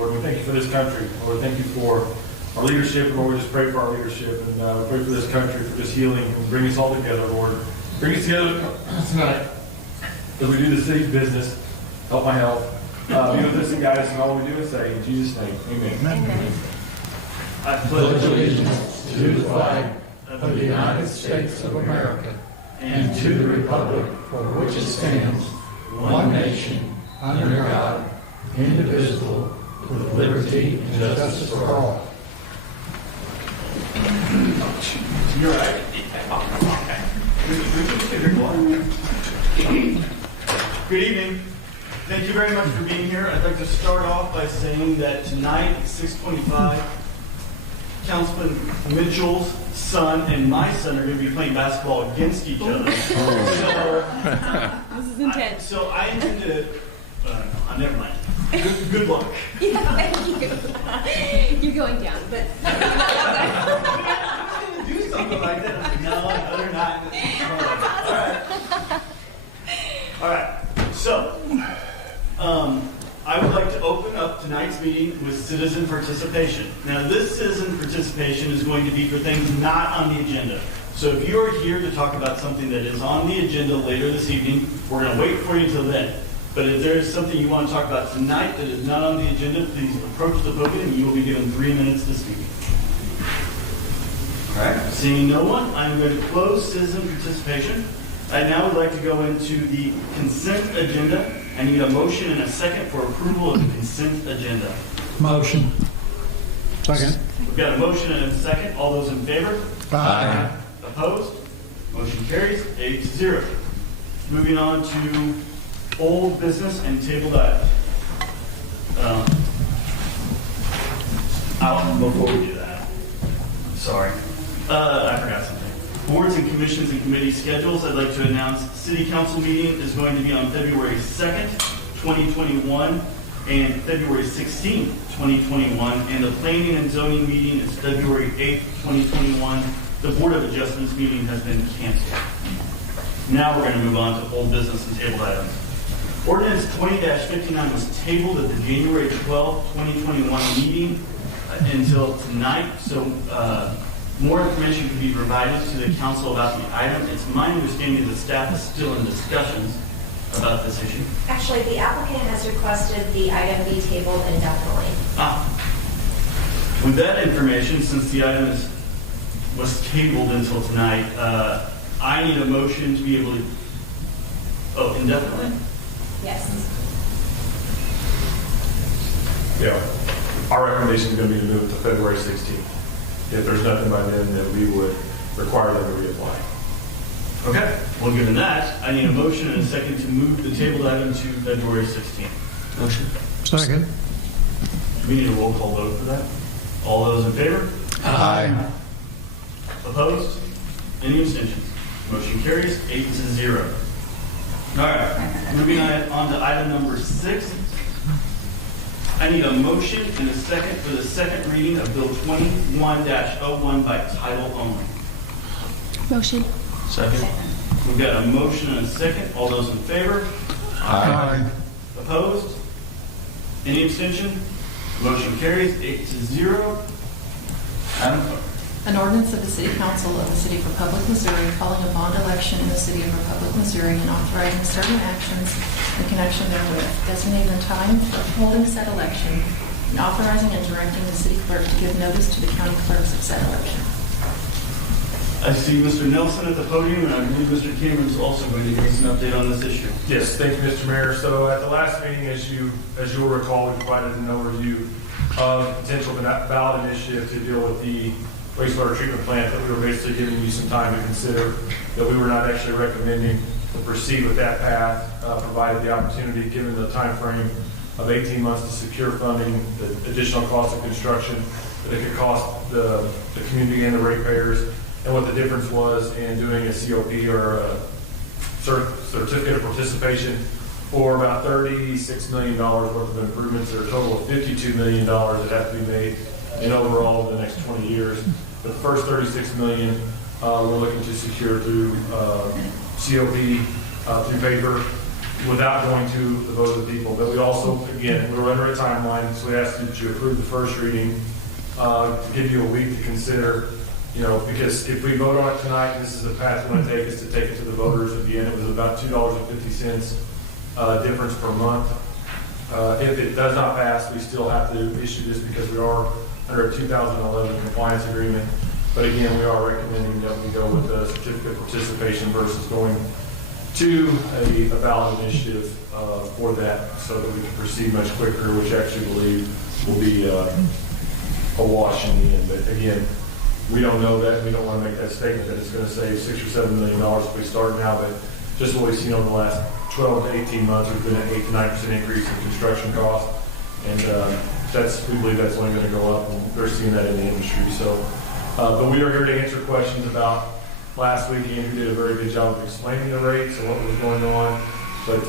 Lord, we thank you for this country. Lord, thank you for our leadership. And Lord, we just pray for our leadership. And we pray for this country, for just healing and bring us all together, Lord. Bring us together tonight as we do the city's business. Help my health. Be with us and guide us in all we do and say. In Jesus' name, amen. Amen. I pledge allegiance to the flag of the United States of America and to the republic for which it stands, one nation, under God, indivisible, with liberty and justice for all. You're right. Good evening. Thank you very much for being here. I'd like to start off by saying that tonight at 6:25, Councilman Mitchell's son and my son are going to be playing basketball against each other. This is intense. So I intend to. Never mind. Good luck. Yeah, thank you. You're going down, but Do something like that. I'm like, no, better not. All right. So, I would like to open up tonight's meeting with citizen participation. Now, this citizen participation is going to be for things not on the agenda. So if you are here to talk about something that is on the agenda later this evening, we're going to wait for you until then. But if there is something you want to talk about tonight that is not on the agenda, please approach the podium and you will be given 3 minutes to speak. All right. Seeing no one, I'm going to close citizen participation. I now would like to go into the consent agenda. I need a motion and a second for approval of the consent agenda. Motion. Second. We've got a motion and a second. All those in favor? Aye. Opposed? Motion carries 8-0. Moving on to old business and tabled items. Before we do that, sorry, I forgot something. Boards and commissions and committee schedules. I'd like to announce the City Council meeting is going to be on February 2nd, 2021, and February 16th, 2021, and the Planning and Zoning meeting is February 8th, 2021. The Board of Adjustments meeting has been canceled. Now we're going to move on to old business and tabled items. Ordinance 20-59 was tabled at the January 12th, 2021 meeting until tonight. So more information can be provided to the council about the item. It's my understanding that staff is still in discussions about this issue. Actually, the applicant has requested the item be tabled indefinitely. With that information, since the item was tabled until tonight, I need a motion to be able to... Oh, indefinitely? Yes. Yeah. Our recommendation is going to be to move it to February 16th. If there's nothing by then, then we would require them to reapply. Okay. Well, given that, I need a motion and a second to move the tabled item to February 16th. Motion. Second. We need a roll call vote for that. All those in favor? Aye. Opposed? Any abstentions? Motion carries 8-0. All right. Moving on to item number 6. I need a motion and a second for the second reading of Bill 21-01 by title only. motion. Second. We've got a motion and a second. All those in favor? Aye. Opposed? Any abstention? Motion carries 8-0. Madam Clerk. An ordinance of the City Council of the City of Republic, Missouri, calling a bond election in the City of Republic, Missouri, and authorizing certain actions in connection therewith, designating the time for holding said election, and authorizing and directing the city clerk to give notice to the county clerks of said election. I see Mr. Nelson at the podium, and I believe Mr. Cameron is also going to give us an update on this issue. Yes, thank you, Mr. Mayor. So at the last meeting, as you'll recall, we provided an overview of potential ballot initiative to deal with the wastewater treatment plant, that we were basically giving you some time to consider, that we were not actually recommending to proceed with that path, provided the opportunity, given the time frame of 18 months to secure funding, the additional cost of construction that it could cost the community and the ratepayers, and what the difference was in doing a COP or a certificate of participation for about $36 million worth of improvements. There are a total of $52 million that have to be made in overall over the next 20 years. The first $36 million we're looking to secure through COP, through paper, without going to the vote of the people. But we also, again, we're under a timeline, so we ask that you approve the first reading, to give you a week to consider, because if we vote on it tonight, this is the path we want to take, is to take it to the voters. Again, it was about $2.50 difference per month. If it does not pass, we still have to issue this because we are under a 2011 compliance agreement. But again, we are recommending that we go with the certificate of participation versus going to a ballot initiative for that, so that we can proceed much quicker, which I actually believe will be a wash in the end. But again, we don't know that. We don't want to make that statement that it's going to save $6 or $7 million if we start now. But just what we've seen over the last 12 to 18 months, there's been an 8 to 9% increase in construction costs, and we believe that's only going to go up. And we're seeing that in the industry. So, but we are here to answer questions about last week. Andrew did a very good job of explaining the rates and what was going on. But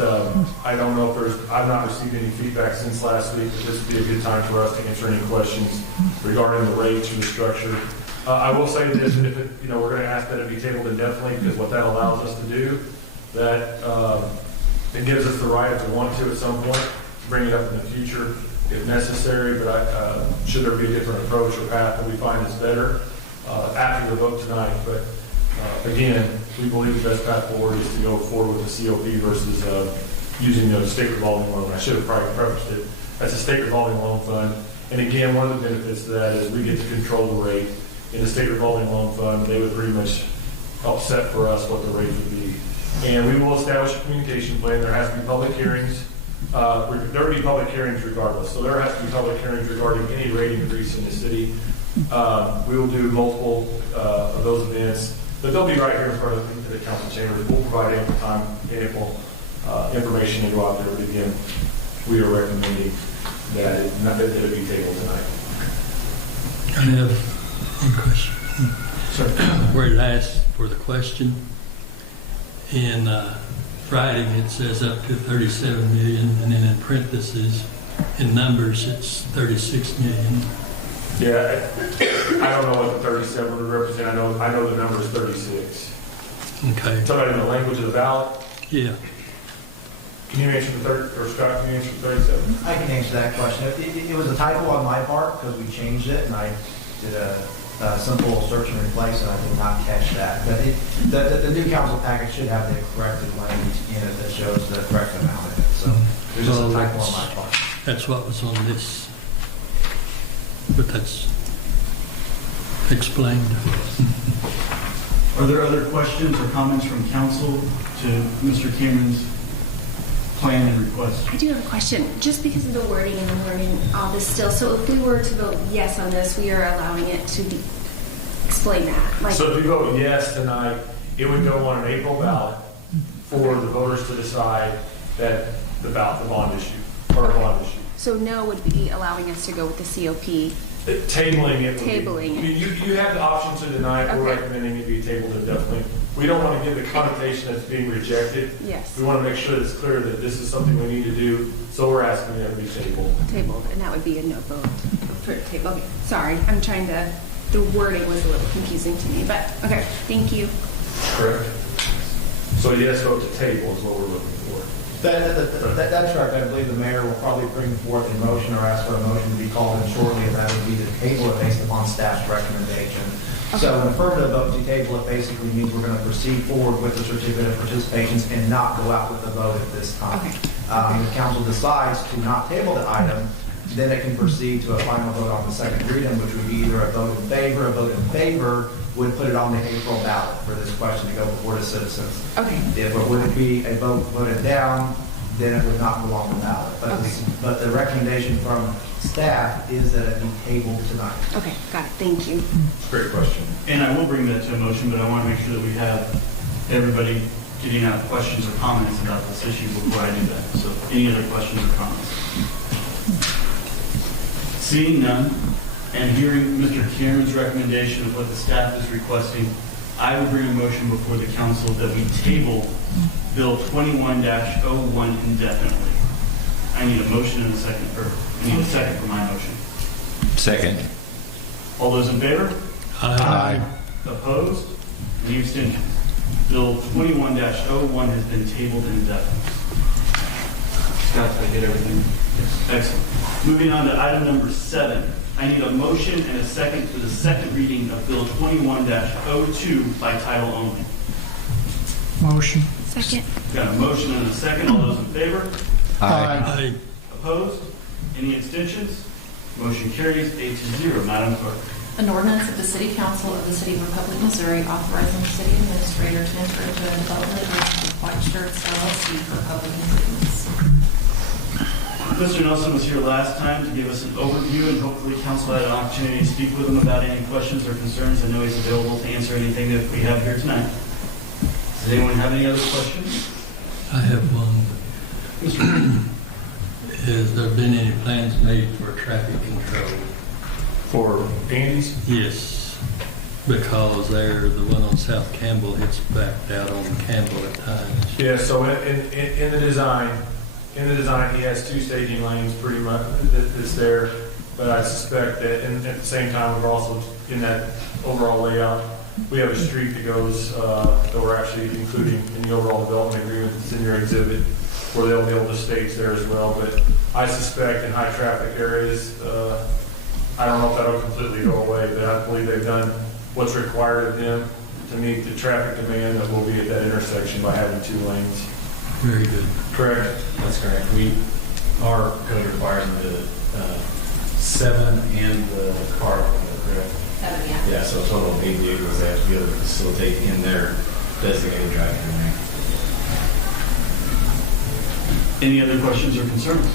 I don't know if I've not received any feedback since last week, but this would be a good time for us to answer any questions regarding the rates or the structure. I will say this, that if we're going to ask that it be tabled indefinitely, because what that allows us to do, that it gives us the right, if we want to at some point, to bring it up in the future if necessary. But should there be a different approach or path that we find is better after the vote tonight. But again, we believe the best path forward is to go forward with the COP versus using the state revolving loan. I should have probably prefaced it. That's a state revolving loan fund. And again, one of the benefits to that is we get to control the rate. In the state revolving loan fund, they would pretty much help set for us what the rate would be. And we will establish a communication plan. There has to be public hearings. There will be public hearings regardless. So there has to be public hearings regarding any rate increase in the city. We will do multiple of those events, but they'll be right here in front of the council chambers. We'll provide ample information to go out there. But again, we are recommending that it be tabled tonight. I have one question. Where it asks for the question, in writing it says up to 37 million, and then in parentheses, in numbers, it's 36 million. Yeah, I don't know what the 37 would represent. I know the number is 36. Okay. Talking about in the language of the ballot. Yeah. Can you answer Scott, can you answer the 37? I can answer that question. It was a typo on my part because we changed it, and I did a simple search and replace, and I did not catch that. But the new council package should have the corrected language in it that shows the correct amount in it. So there's just a typo on my part. That's what was on this, but that's explained. Are there other questions or comments from council to Mr. Cameron's plan and request? I do have a question, just because of the wording and I'm learning all this still. So if we were to vote yes on this, we are allowing it to explain that. So if you vote yes tonight, it would go on an April ballot for the voters to decide that the bond issue, or a bond issue. So no would be allowing us to go with the COP. Tabling it. Tabling it. You have the option to deny it. We're Okay. recommending it be tabled indefinitely. We don't want to give the connotation that's being rejected. Yes. We want to make sure that it's clear that this is something we need to do, so we're asking that it be tabled. Tabled, and that would be a no vote for table. Okay, sorry, the wording was a little confusing to me, but okay, thank you. Correct. So yes, vote to table is what we're looking for. That's correct. I believe the mayor will probably bring forth a motion or ask for a motion to be called in shortly, and that would be to table it based upon staff's recommendation. So an affirmative vote to table it basically means we're going to proceed forward with the certificate of participations and not go out with the vote at this time. Okay. If council decides to not table the item, then it can proceed to a final vote on the second reading, which would be either a vote in favor. A vote in favor would put it on the April ballot for this question to go before the citizens. Okay. If it would be a vote voted down, then it would not go on the ballot. But the recommendation from staff is that it be tabled tonight. Okay, got it. Thank you. Great question. And I will bring that to a motion, but I want to make sure that we have everybody getting out questions or comments about this issue before I do that. So any other questions or comments? Seeing none, and hearing Mr. Cameron's recommendation of what the staff is requesting, I will bring a motion before the council that we table Bill 21-01 indefinitely. I need a motion and a second, or I need a second for my motion. Second. All those in favor? Aye. Opposed? Any abstentions? Bill 21-01 has been tabled indefinitely. Scott, did I get everything? Excellent. Moving on to item number 7. I need a motion and a second for the second reading of Bill 21-02 by title only. Motion. Second. Got a motion and a second. All those in favor? Aye. Opposed? Any abstentions? Motion carries 8-0. Madam Clerk. An ordinance of the City Council of the City of Republic, Missouri, authorizing the city administrator to enter into a development agreement with White Shirts LLC for public improvements. Mr. Nelson was here last time to give us an overview, and hopefully council had an opportunity to speak with him about any questions or concerns. I know he's available to answer anything that we have here tonight. Does anyone have any other questions? I have one. Mr. Has there been any plans made for traffic control? For Andy's? Yes, because there, the one on South Campbell hits backed out on Campbell at times. Yeah, so in the design, he has 2 staging lanes pretty much that's there, but I suspect that at the same time, we're also in that overall layout, we have a street that goes, that we're actually including in the overall development agreement that's in your exhibit, where they'll be able to stage there as well. But I suspect in high traffic areas, I don't know if that'll completely go away, but I believe they've done what's required of them to meet the traffic demand that will be at that intersection by having 2 lanes. Very good. Correct? That's correct. Our code requires the 7 and the car, correct? 7, yeah. Yeah, so a total of 8 vehicles they have to be able to facilitate in their designated driving lane. Any other questions or concerns?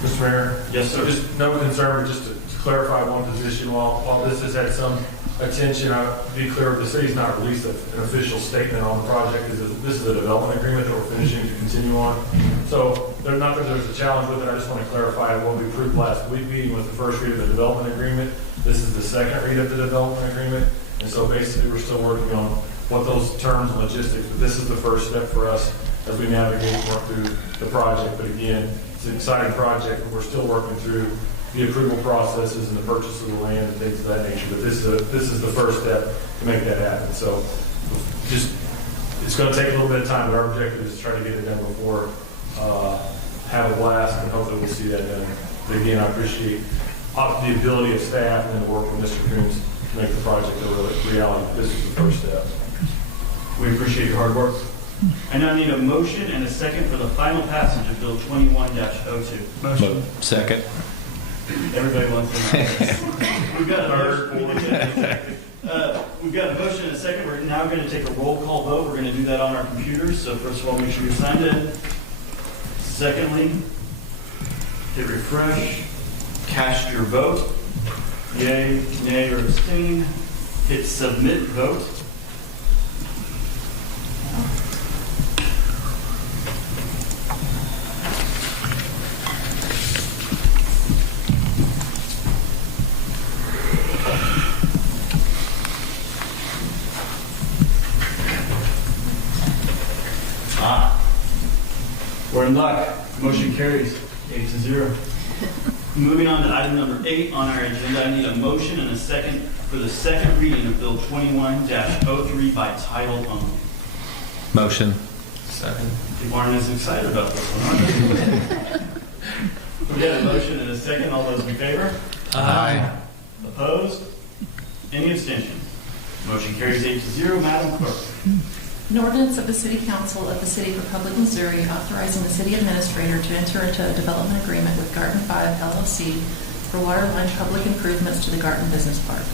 Mr. Mayor? Yes, sir. Just no concern, but just to clarify one position, while this has had some attention, I'll be clear, the city's not released an official statement on the project. This is a development agreement that we're finishing to continue on. So not that there's a challenge with it, I just want to clarify what we approved last week meeting was the first read of the development agreement. This is the second read of the development agreement. And so basically we're still working on what those terms and logistics, but this is the first step for us as we navigate and work through the project. But again, it's an exciting project, but we're still working through the approval processes and the purchase of the land and things of that nature. But this is the first step to make that happen. So it's going to take a little bit of time, but our objective is to try to get it done before have a blast, and hopefully we'll see that done. But again, I appreciate the ability of staff and then the work with Mr. Coons to make the project a reality. This is the first step. We appreciate your hard work. I now need a motion and a second for the final passage of Bill 21-02. Motion. Second. Everybody wants to know this. We've got a motion and a second. We're now going to take a roll call vote. We're going to do that on our computers. So first of all, make sure you're signed in. Secondly, hit refresh. Cast your vote. Yay, nay, or abstain. Hit submit vote. We're in luck. Motion carries 8-0. Moving on to item number 8 on our agenda, I need a motion and a second for the second reading of Bill 21-03 by title only. Motion. Second. People aren't as excited about this one, are they? We got a motion and a second. All those in favor? Aye. Opposed? Any abstentions? Motion carries 8-0. Madam Clerk. An ordinance of the City Council of the City of Republic, Missouri, authorizing the city administrator to enter into a development agreement with Garden 5 LLC for waterline public improvements to the Garden Business Park.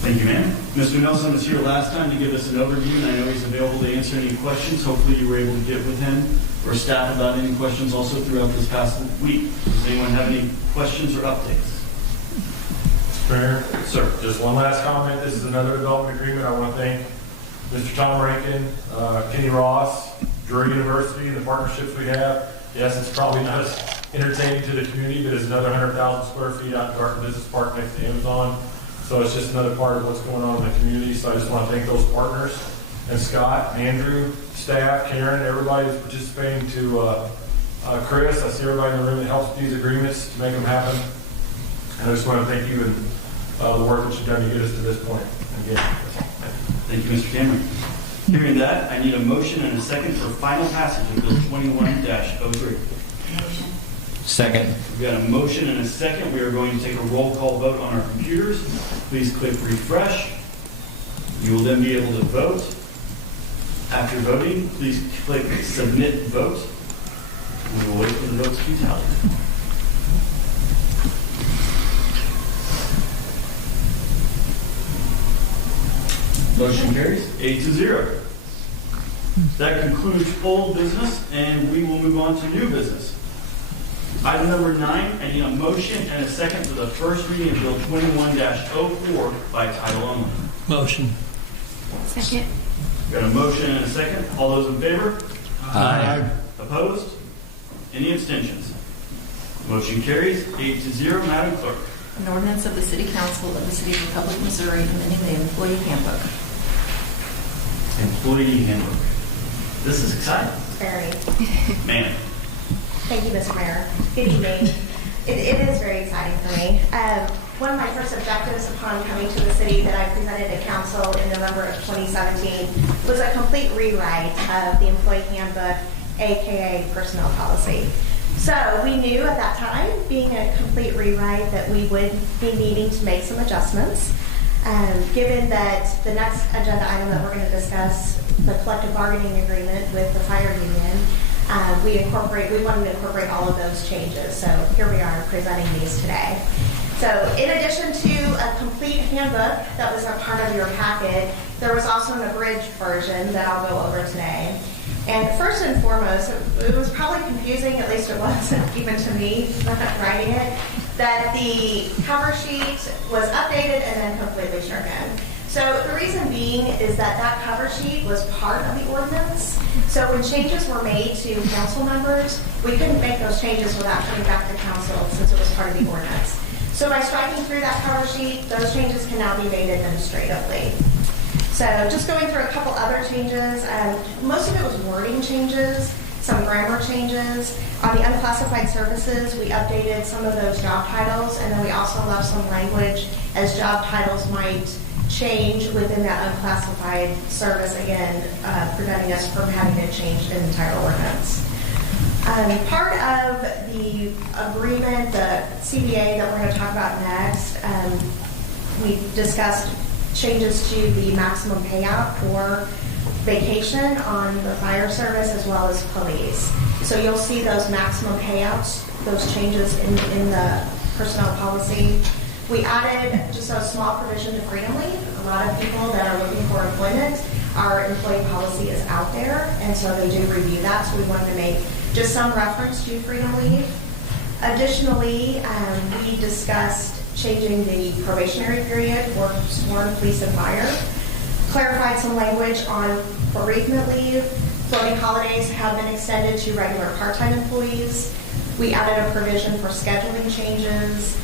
Thank you, ma'am. Mr. Nelson was here last time to give us an overview, and I know he's available to answer any questions. Hopefully you were able to get with him or staff about any questions also throughout this past week. Does anyone have any questions or updates? Mayor? Sir. Just one last comment. This is another development agreement. I want to thank Mr. Tom Rankin, Kenny Ross, Drury University, and the partnerships we have. Yes, it's probably not as entertaining to the community, but it's another 100,000 square feet out in Garden Business Park next to Amazon. So it's just another part of what's going on in the community. So I just want to thank those partners, and Scott, Andrew, staff, Karen, everybody that's participating, to Chris. I see everybody in the room that helps with these agreements to make them happen. And I just want to thank you and the work that you've done to get us to this point. Again, Thank you, Mr. Cameron. Hearing that, I need a motion and a second for final passage of Bill 21-03. Motion. Second. We've got a motion and a second. We are going to take a roll call vote on our computers. Please click refresh. You will then be able to vote. After voting, please click submit vote. We will wait for the votes to be tallied. Motion carries 8-0. That concludes old business, and we will move on to new business. Item number 9, I need a motion and a second for the first reading of Bill 21-04 by title only. Motion. Second. Got a motion and a second. All those in favor? Aye. Opposed? Any abstentions? Motion carries 8-0. Madam Clerk. An ordinance of the City Council of the City of Republic, Missouri, amending the employee handbook. Employee handbook. This is exciting. Very. Man. Thank you, Mr. Mayor. Good evening. It is very exciting for me. One of my first objectives upon coming to the city that I presented to council in November of 2017 was a complete rewrite of the employee handbook, aka personnel policy. So we knew at that time, being a complete rewrite, that we would be needing to make some adjustments. Given that the next agenda item that we're going to discuss, the collective bargaining agreement with the fire union, we wanted to incorporate all of those changes. So here we are presenting these today. So in addition to a complete handbook that was a part of your packet, there was also an abridged version that I'll go over today. And first and foremost, it was probably confusing, at least it was even to me writing it, that the cover sheet was updated and then completely stricken. So the reason being is that that cover sheet was part of the ordinance. So when changes were made to council members, we couldn't make those changes without coming back to council since it was part of the ordinance. So by striking through that cover sheet, those changes can now be made administratively. So just going through a couple other changes, most of it was wording changes, some grammar changes. On the unclassified services, we updated some of those job titles, and then we also left some language as job titles might change within that unclassified service, again, preventing us from having to change the entire ordinance. Part of the agreement, the CBA that we're going to talk about next, we discussed changes to the maximum payout for vacation on the fire service as well as police. So you'll see those maximum payouts, those changes in the personnel policy. We added just a small provision to Freedom Leave. A lot of people that are looking for employment, our employee policy is out there, and so they do review that. So we wanted to make just some reference to Freedom Leave. Additionally, we discussed changing the probationary period for sworn police and fire, clarified some language on bereavement leave. Floating holidays have been extended to regular part-time employees. We added a provision for scheduling changes.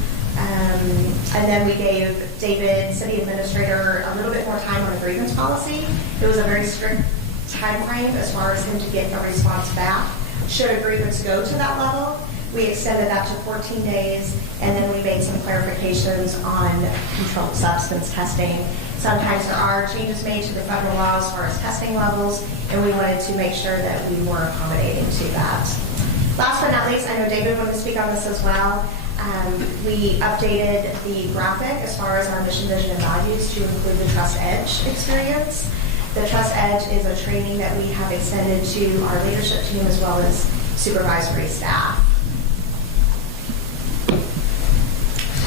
And then we gave David, city administrator, a little bit more time on a grievance policy. It was a very strict time frame as far as him to get a response back. Should a grievance go to that level, we extended that to 14 days, and then we made some clarifications on controlled substance testing. Sometimes there are changes made to the federal law as far as testing levels, and we wanted to make sure that we were accommodating to that. Last but not least, I know David wanted to speak on this as well. We updated the graphic as far as our mission, vision, and values to include the Trust Edge experience. The Trust Edge is a training that we have extended to our leadership team as well as supervisory staff.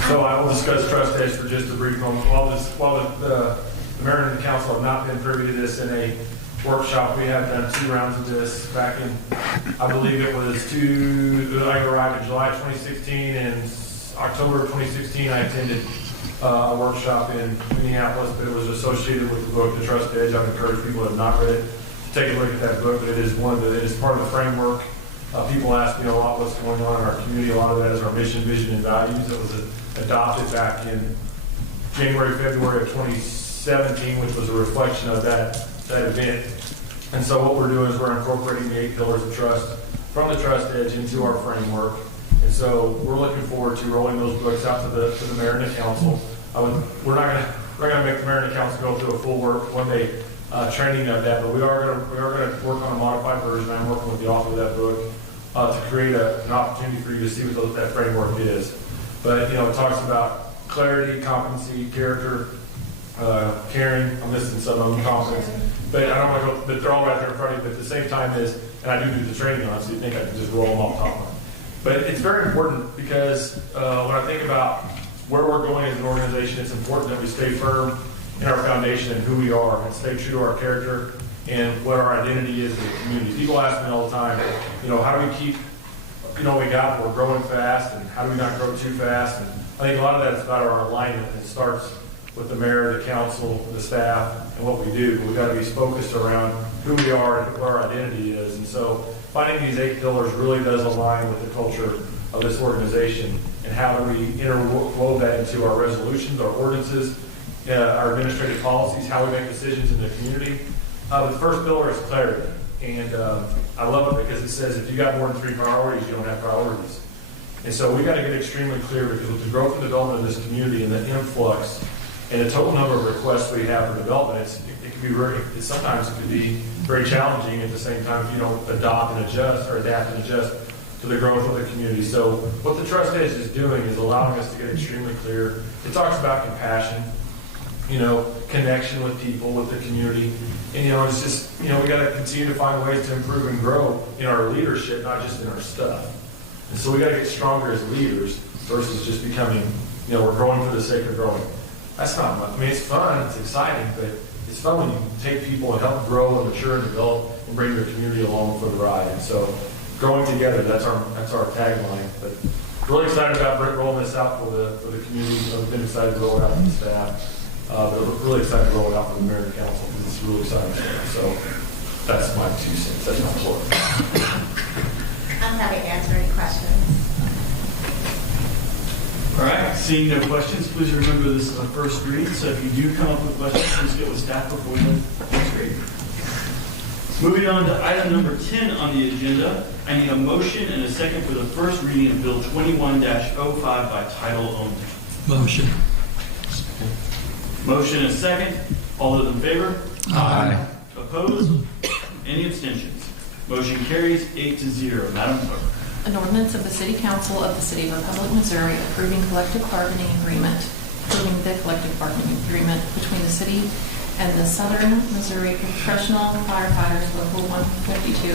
So I will discuss Trust Edge for just a brief moment. While the mayor and the council have not been privy to this in a workshop, we have done 2 rounds of this back in, I believe it was I arrived in July 2016, and October 2016 I attended a workshop in Minneapolis, but it was associated with the book, The Trust Edge. I would encourage people who have not read it to take a look at that book, but it is part of the framework. People ask me a lot what's going on in our community. A lot of that is our mission, vision, and values. It was adopted back in January, February of 2017, which was a reflection of that event. And so what we're doing is we're incorporating the 8 pillars of trust from the Trust Edge into our framework. And so we're looking forward to rolling those books out to the mayor and the council. We're not going to make the mayor and the council go through a full one-day training of that, but we are going to work on a modified version. I'm working with the author of that book to create an opportunity for you to see what that framework is. But, it talks about clarity, competency, character, caring. I'm listing some of them, competence. But I don't want to go, but they're all right there in front of you. But at the same time and I do the training on it, so you think I can just roll them off top of them. But it's very important because when I think about where we're going as an organization, it's important that we stay firm in our foundation and who we are and stay true to our character and what our identity is in the community. People ask me all the time, how do we keep, we got, we're growing fast, and how do we not grow too fast? And I think a lot of that is about our alignment. It starts with the mayor, the council, the staff, and what we do. We've got to be focused around who we are and what our identity is. And so finding these 8 pillars really does align with the culture of this organization and how do we interwove that into our resolutions, our ordinances, our administrative policies, how we make decisions in the community. The first pillar is clarity. And I love it because it says if you got more than 3 priorities, you don't have priorities. And so we got to get extremely clear because with the growth and development of this community and the influx and the total number of requests we have for development, it can be sometimes it can be very challenging at the same time if you don't adapt and adjust to the growth of the community. So what the trust is doing is allowing us to get extremely clear. It talks about compassion, connection with people, with the community. And, it's just, we got to continue to find ways to improve and grow in our leadership, not just in our stuff. And so we got to get stronger as leaders versus just becoming, we're growing for the sake of growing. That's not much. It's fun, it's exciting, but it's fun when you take people and help grow and mature and develop and bring your community along for the ride. And so growing together, that's our tagline. But really excited about Brent rolling this out for the community. We've been excited to roll it out for the staff. But we're really excited to roll it out for the mayor and council because it's really exciting stuff. So that's my 2 cents. That's my floor. I'm happy to answer any questions. All right, seeing no questions, please remember this is a first read, so if you do come up with questions, please get with staff before we move next read. Moving on to item number 10 on the agenda, I need a motion and a second for the first reading of Bill 21-05 by title only. Motion. Motion and a second. All those in favor? Aye. Opposed? Any abstentions? Motion carries 8-0. Madam Clerk. An ordinance of the City Council of the City of Republic, Missouri approving collective bargaining agreement, approving the collective bargaining agreement between the city and the Southern Missouri Professional Firefighters Local 152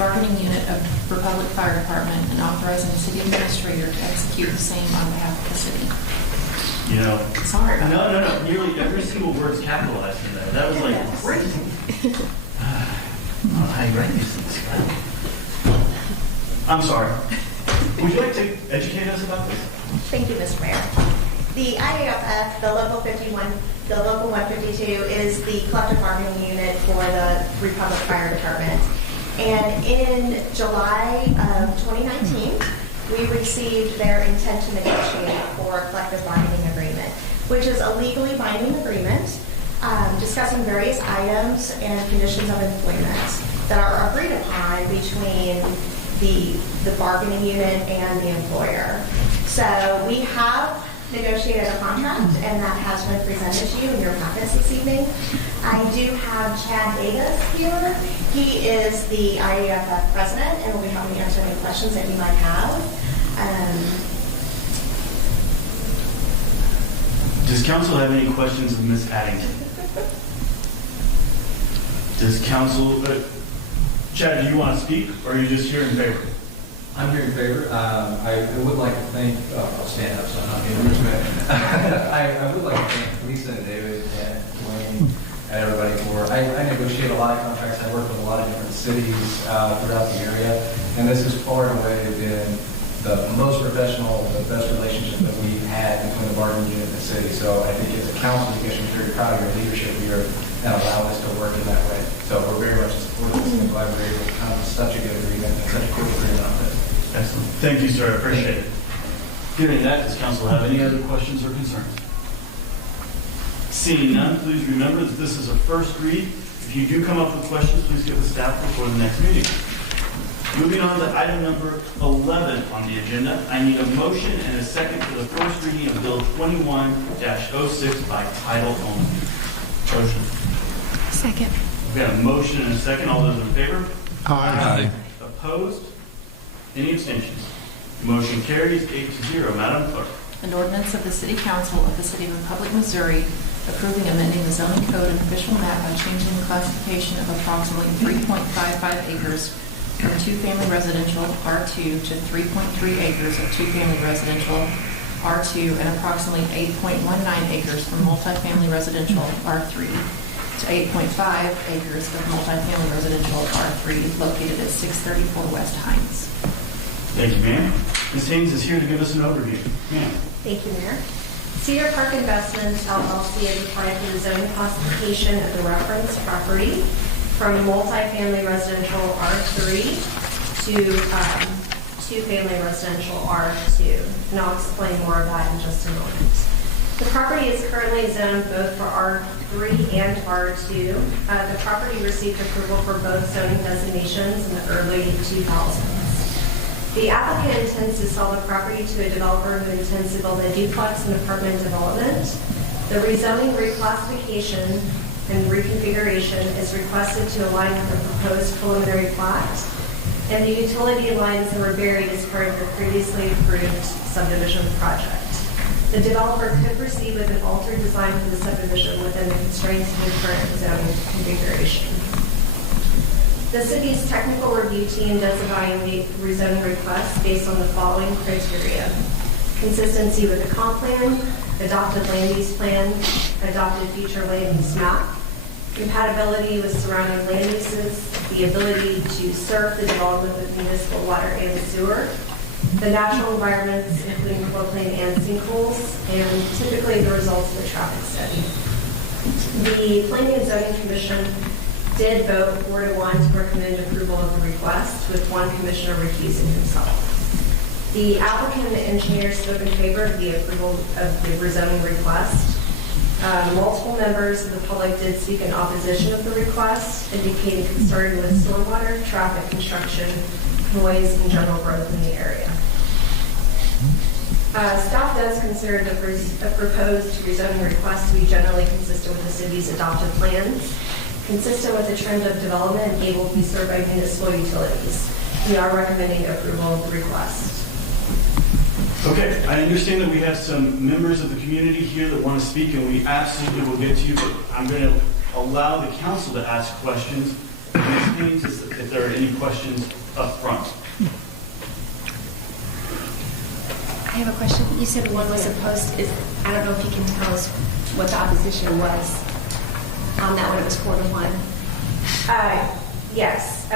bargaining unit of Republic Fire Department and authorizing the city administrator to execute the same on behalf of the city. Sorry. No. Nearly every single word is capitalized in there. That was like crazy. How you write these things? I'm sorry. Would you like to educate us about this? Thank you, Mr. Mayor. The IAFF, the Local 152, is the collective bargaining unit for the Republic Fire Department. And in July of 2019, we received their intent to negotiate for a collective bargaining agreement, which is a legally binding agreement discussing various items and conditions of employment that are agreed upon between the bargaining unit and the employer. So we have negotiated a contract, and that has been presented to you in your packets this evening. I do have Chad Davis here. He is the IAFF president and will be helping answer any questions that you might have. Does council have any questions of Ms. Addington? Does council, Chad, do you want to speak, or are you just here in favor? I'm here in favor. I would like to thank, I'll stand up so I'm not being rude. I would like to thank Lisa and David and Dwayne and everybody for, I negotiate a lot of contracts. I work with a lot of different cities throughout the area, and this has far and away been the most professional, the best relationship that we've had between the bargaining unit and the city. So I think as a council, you guys should be very proud of your leadership here and allow us to work in that way. So we're very much supportive of this and glad we're able to come to such a good agreement and such a quick agreement on this. Excellent. Thank you, sir. I appreciate it. Given that, does council have any other questions or concerns? Seeing none, please remember that this is a first read. If you do come up with questions, please get with staff before the next meeting. Moving on to item number 11 on the agenda, I need a motion and a second for the first reading of Bill 21-06 by title only. Motion. Second. We've got a motion and a second. All those in favor? Aye. Opposed? Any abstentions? Motion carries 8-0. Madam Clerk. An ordinance of the City Council of the City of Republic, Missouri, approving amending the zoning code and official map by changing the classification of approximately 3.55 acres from two-family residential R2 to 3.3 acres of two-family residential R2 and approximately 8.19 acres from multifamily residential R3 to 8.5 acres of multifamily residential R3 located at 634 West Hines. Thank you, ma'am. Ms. Haynes is here to give us an overview. Ma'am. Thank you, Mayor. Cedar Park Investments LLC has applied for the zoning classification of the reference property from multifamily residential R3 to two-family residential R2. And I'll explain more of that in just a moment. The property is currently zoned both for R3 and R2. The property received approval for both zoning designations in the early 2000s. The applicant intends to sell the property to a developer who intends to build a duplex and apartment development. The rezoning, reclassification, and reconfiguration is requested to align with the proposed preliminary plat, and the utility lines that were buried as part of the previously approved subdivision project. The developer could proceed with an altered design for the subdivision within the constraints of the current zoning configuration. The city's technical review team does evaluate rezoning requests based on the following criteria: consistency with the comp plan, adopted land use plan, adopted future land use map, compatibility with surrounding land uses, the ability to serve the development with municipal water and sewer, the natural environments, including floodplain and sinkholes, and typically the results of the traffic study. The Planning and Zoning Commission did vote 4-1 to recommend approval of the request, with one commissioner recusing himself. The applicant and the engineer spoke in favor of the approval of the rezoning request. Multiple members of the public did speak in opposition of the request, indicating concern with stormwater, traffic, construction, noise, and general growth in the area. Staff does consider the proposed rezoning request to be generally consistent with the city's adopted plans, consistent with the trend of development and able to be served by municipal utilities. We are recommending approval of the request. Okay, I understand that we have some members of the community here that want to speak, and we absolutely will get to you, but I'm going to allow the council to ask questions. Ms. Haynes, if there are any questions up front. I have a question. You said one was opposed. I don't know if you can tell us what the opposition was on that one. It was 4-1. Yes.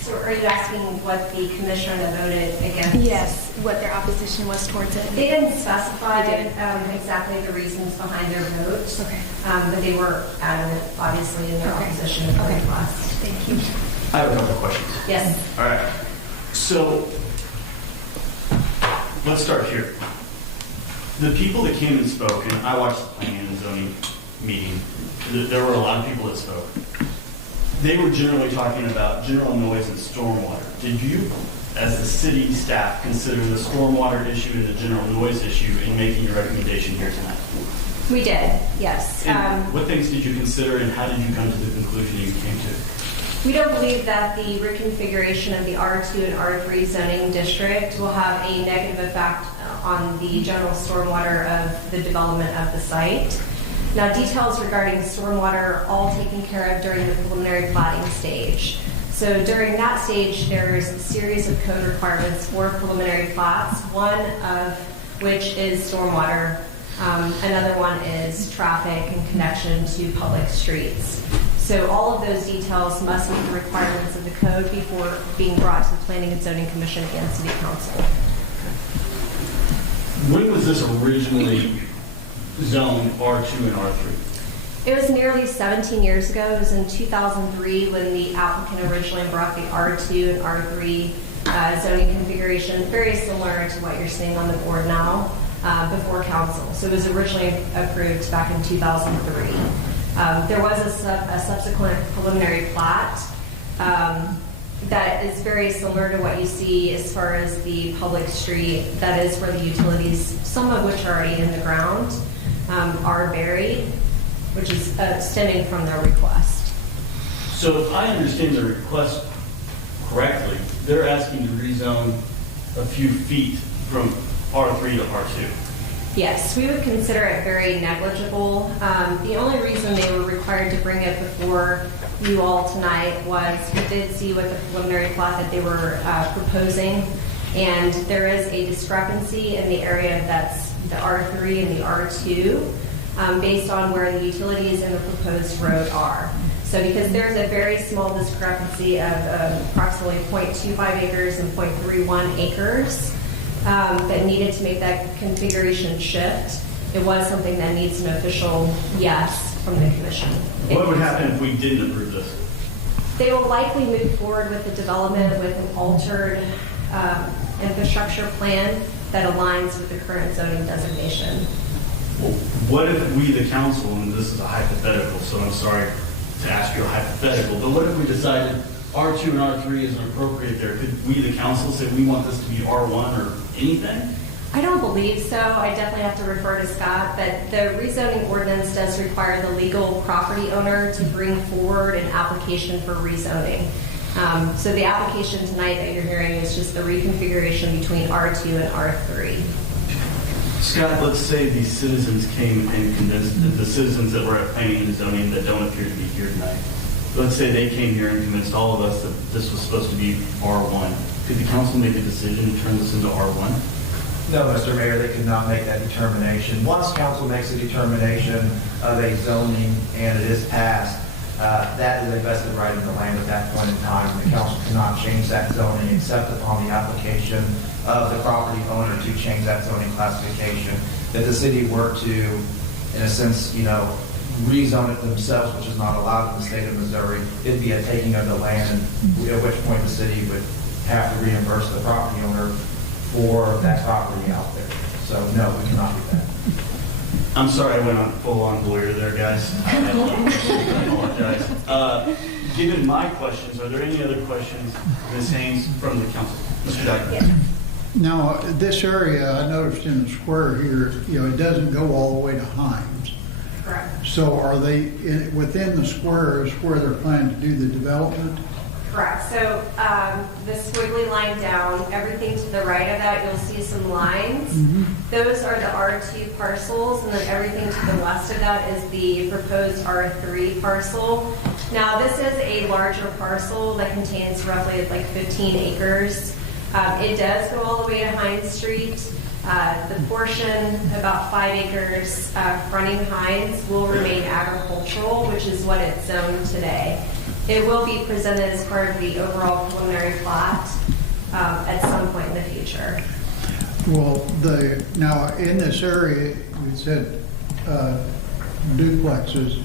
So are you asking what the commissioner that voted against? Yes, what their opposition was towards it. They didn't specify exactly the reasons behind their vote, Okay. but they were adamant, obviously, in their opposition to the request. Thank you. I have a couple of questions. Yes. All right. So let's start here. The people that came and spoke, and I watched the planning and zoning meeting, there were a lot of people that spoke. They were generally talking about general noise and stormwater. Did you, as the city staff, consider the stormwater issue and the general noise issue in making your recommendation here tonight? We did, yes. And what things did you consider, and how did you come to the conclusion you came to? We don't believe that the reconfiguration of the R2 and R3 zoning district will have a negative effect on the general stormwater of the development of the site. Now, details regarding stormwater are all taken care of during the preliminary platting stage. So during that stage, there's a series of code requirements for preliminary plats, one of which is stormwater. Another one is traffic and connection to public streets. So all of those details must meet the requirements of the code before being brought to the Planning and Zoning Commission and City Council. When was this originally zoned R2 and R3? It was nearly 17 years ago. It was in 2003 when the applicant originally brought the R2 and R3 zoning configuration, very similar to what you're seeing on the board now, before council. So it was originally approved back in 2003. There was a subsequent preliminary plat that is very similar to what you see as far as the public street. That is where the utilities, some of which are already in the ground, are buried, which is stemming from their request. So if I understand the request correctly, they're asking to rezone a few feet from R3 to R2. Yes, we would consider it very negligible. The only reason they were required to bring it before you all tonight was we did see what the preliminary plot that they were proposing, and there is a discrepancy in the area that's the R3 and the R2 based on where the utilities and the proposed road are. So because there's a very small discrepancy of approximately 0.25 acres and 0.31 acres, that needed to make that configuration shift. It was something that needs an official yes from the commission. What would happen if we didn't approve this? They will likely move forward with the development with an altered infrastructure plan that aligns with the current zoning designation. Well, what if we, the council, and this is a hypothetical, so I'm sorry to ask you a hypothetical, but what if we decided R2 and R3 isn't appropriate there? Could we, the council, say we want this to be R1 or anything? I don't believe so. I definitely have to refer to Scott, but the rezoning ordinance does require the legal property owner to bring forward an application for rezoning. So the application tonight that you're hearing is just the reconfiguration between R2 and R3. Scott, let's say these citizens came and convinced the citizens that were at planning and zoning that don't appear to be here tonight. Let's say they came here and convinced all of us that this was supposed to be R1. Could the council make a decision to turn this into R1? No, Mr. Mayor, they could not make that determination. Once council makes a determination of a zoning and it is passed, that is a vested right in the land at that point in time. The council cannot change that zoning except upon the application of the property owner to change that zoning classification. If the city were to, in a sense, rezone it themselves, which is not allowed in the state of Missouri, it'd be a taking of the land, at which point the city would have to reimburse the property owner for that property out there. So no, we cannot do that. I'm sorry I went on full-on lawyer there, guys. I apologize. Given my questions, are there any other questions, Ms. Haynes, from the council? Mr. Dyke? Yes. Now, this area, I noticed in the square here, it doesn't go all the way to Hines. Correct. So are they, within the squares where they're planning to do the development? Correct. So the squiggly line down, everything to the right of that, you'll see some lines. Those are the R2 parcels, and then everything to the west of that is the proposed R3 parcel. Now, this is a larger parcel that contains roughly like 15 acres. It does go all the way to Hines Street. The portion, about 5 acres, fronting Hines, will remain agricultural, which is what it's zoned today. It will be presented as part of the overall preliminary plat at some point in the future. Well, now in this area, we said duplexes,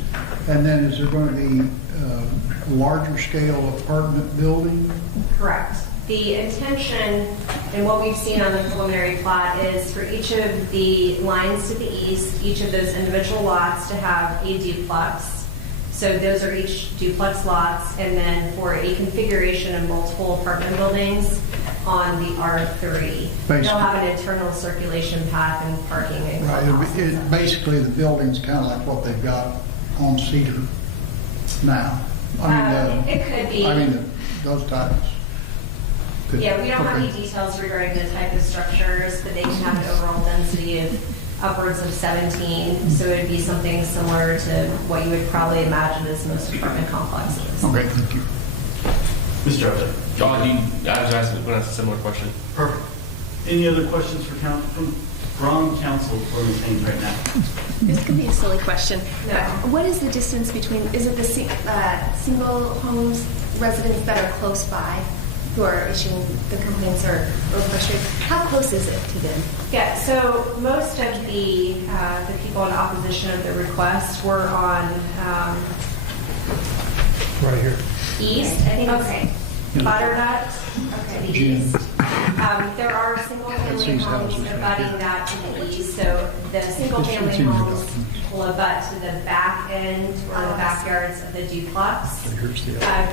and then is there going to be larger scale apartment building? Correct. The intention and what we've seen on the preliminary plat is for each of the lines to the east, each of those individual lots to have a duplex. So those are each duplex lots, and then for a configuration of multiple apartment buildings on the R3. They'll have an internal circulation path and parking and clubhouses. Basically, the building's kind of like what they've got on Cedar now. It could be. Those types. Yeah, we don't have any details regarding the type of structures, but they can have an overall density of upwards of 17. So it would be something similar to what you would probably imagine as most apartment complexes. Okay, thank you. Mr. Upton. John, I was asking a similar question. Perfect. Any other questions from council for Ms. Haynes right now? This could be a silly question. No. What is the distance between, is it the single homes residents that are close by who are issuing the complaints or frustrated? How close is it to them? Yeah, so most of the people in opposition of the request were on Right here. east, I think it's Butternut to the east. There are single-family homes abutting that to the east, so the single-family homes will abut to the back end or the backyards of the duplex.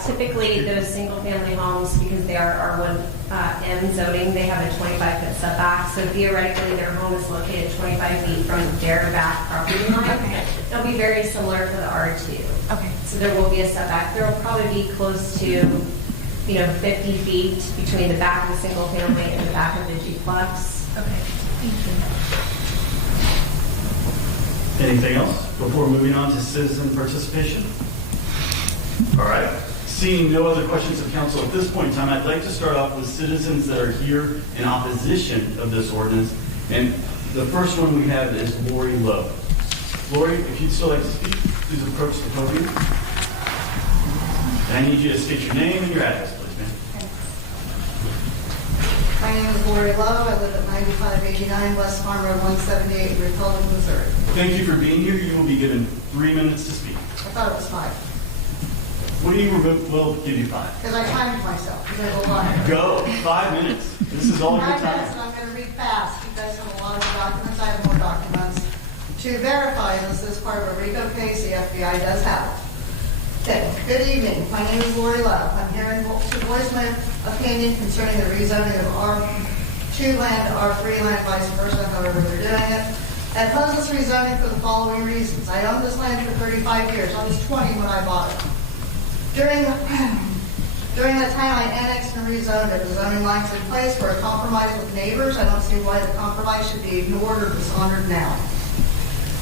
Typically, those single-family homes, because they are R1M zoning, they have a 25-foot setback. So theoretically, their home is located 25 feet from their back property line. Okay. It'll be very similar for the R2. Okay. So there will be a setback. There will probably be close to 50 feet between the back of the single family and the back of the duplex. Okay, thank you. Anything else before moving on to citizen participation? All right. Seeing no other questions of council at this point in time, I'd like to start off with citizens that are here in opposition of this ordinance. And the first one we have is Lori Lowe. Lori, if you'd still like to speak, please approach the podium. And I need you to state your name and your address, please, ma'am. My name is Lori Lowe. I live at 9589 West Farm Road 178 in Republic, Missouri. Thank you for being here. You will be given 3 minutes to speak. I thought it was 5. What do you remove? We'll give you 5. Because I timed myself, because I have a lot. Go. 5 minutes. This is all your 5 time. minutes, and I'm going to read fast. You guys have a lot of documents. I have more documents. To verify this is part of a RICO case, the FBI does have it. Okay, good evening. My name is Lori Lowe. I'm here to voice my opinion concerning the rezoning of R2 land to R3 land, vice versa, however they're doing it. I oppose this rezoning for the following reasons. I owned this land for 35 years. I was 20 when I bought it. During that time, I annexed and rezoned it. The zoning lines in place were a compromise with neighbors. I don't see why the compromise should be ignored or dishonored now.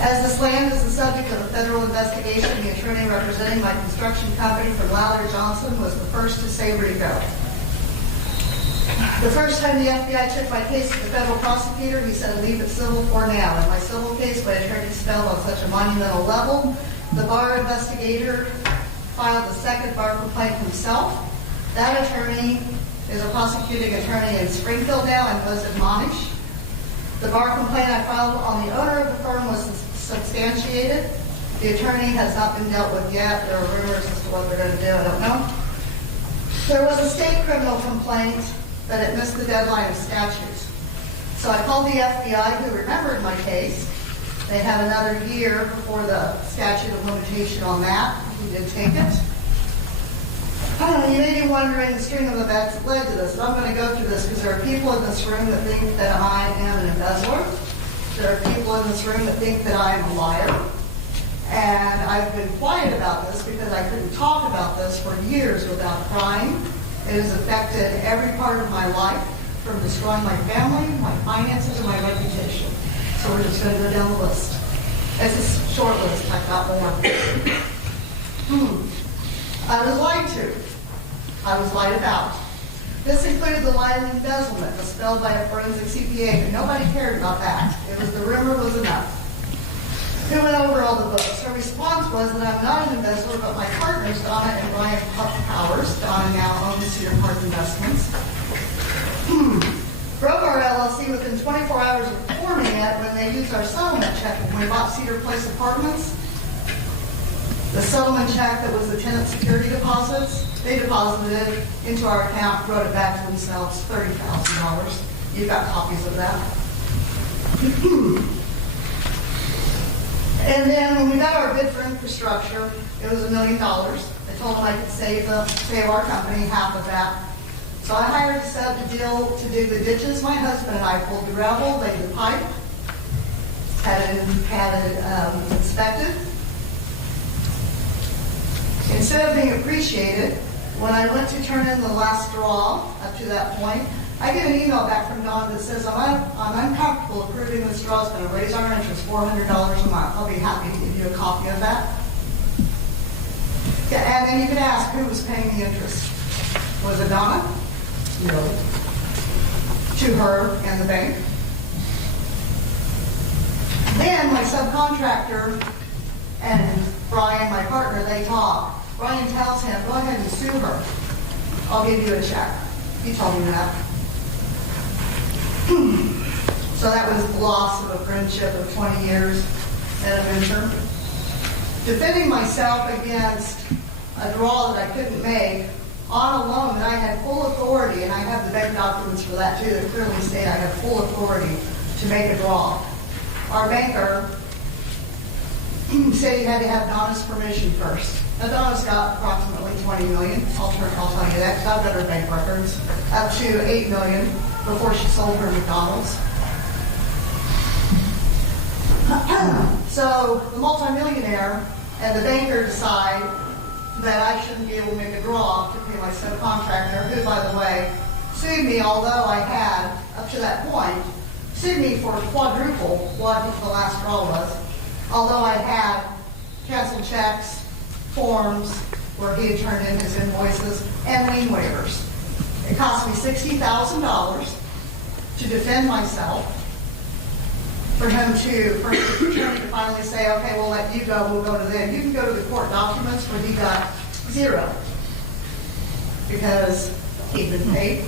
As this land is the subject of a federal investigation, the attorney representing my construction company from Lowry Johnson was the first to say RICO. The first time the FBI took my case to the federal prosecutor, he said, leave it civil for now. In my civil case, my attorney spelled on such a monumental level, the bar investigator filed the second bar complaint himself. That attorney is a prosecuting attorney in Springfield now and was admonished. The bar complaint I filed on the owner of the firm was substantiated. The attorney has not been dealt with yet. There are rumors as to what they're going to do. I don't know. There was a state criminal complaint that it missed the deadline of statutes. So I called the FBI, who remembered my case. They have another year before the statute of limitation on that. He did take it. You may be wondering the string of events that led to this, but I'm going to go through this because there are people in this room that think that I am an embezzler. There are people in this room that think that I am a liar. And I've been quiet about this because I couldn't talk about this for years without crying. It has affected every part of my life, from destroying my family, my finances, and my reputation. So we're just going to go down the list. It's a short list. I've got more. I was lied to. I was lied about. This included the lie of embezzlement, was spelled by a forensic CPA, but nobody cared about that. It was the rumor was enough. Who went over all the books? Her response was that I'm not an embezzler, but my partners, Donna and Brian Powers, Donna now owns Cedar Park Investments, broke our LLC within 24 hours of forming it when they used our settlement check when we bought Cedar Place Apartments. The settlement check that was the tenant security deposits, they deposited it into our account, wrote it back to themselves, $30,000. You've got copies of that. And then when we got our bid for infrastructure, it was $1 million. I told them I could save our company half of that. So I hired a sub to dig the ditches. My husband and I pulled the gravel, laid the pipe, had it inspected. Instead of being appreciated, when I went to turn in the last draw up to that point, I get an email back from Don that says, I'm uncomfortable approving this draw. It's going to raise our interest $400 a month. I'll be happy to give you a copy of that. Yeah, and then you can ask who was paying the interest. Was it Donna? No. To her and the bank. Then my subcontractor and Brian, my partner, they talk. Brian tells him, go ahead and sue her. I'll give you a check. He told me that. So that was the loss of a friendship of 20 years at a venture. Defending myself against a draw that I couldn't make on a loan that I had full authority, and I have the bank documents for that too, that clearly state I have full authority to make a draw. Our banker said he had to have Donna's permission first. Now Donna's got approximately $20 million. I'll tell you that because I've got her bank records. Up to $8 million before she sold her McDonald's. So the multimillionaire and the banker decide that I shouldn't be able to make a draw to pay my subcontractor, who, by the way, sued me, although I had, up to that point, sued me for quadruple what I think the last draw was, although I had canceled checks, forms where he had turned in his invoices, and lien waivers. It cost me $60,000 to defend myself, for him to finally say, okay, we'll let you go, we'll go to them. You can go to the court documents where he got 0 because he'd been paid.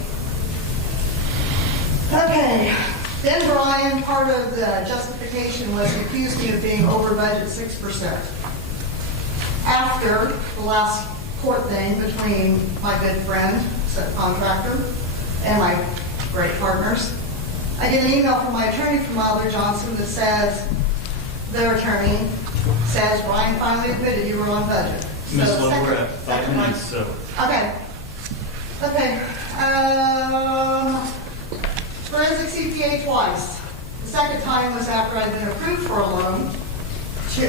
Okay, then Brian, part of the justification was he accused me of being over budget 6%. After the last court thing between my good friend, subcontractor, and my great partners, I get an email from my attorney from Wilder Johnson that says, their attorney says, Brian finally admitted you were on budget. Ms. So Lowe, we're second- at 5 second minutes, one. so. Okay. Okay. Forensic CPA twice. The second time was after I'd been approved for a loan,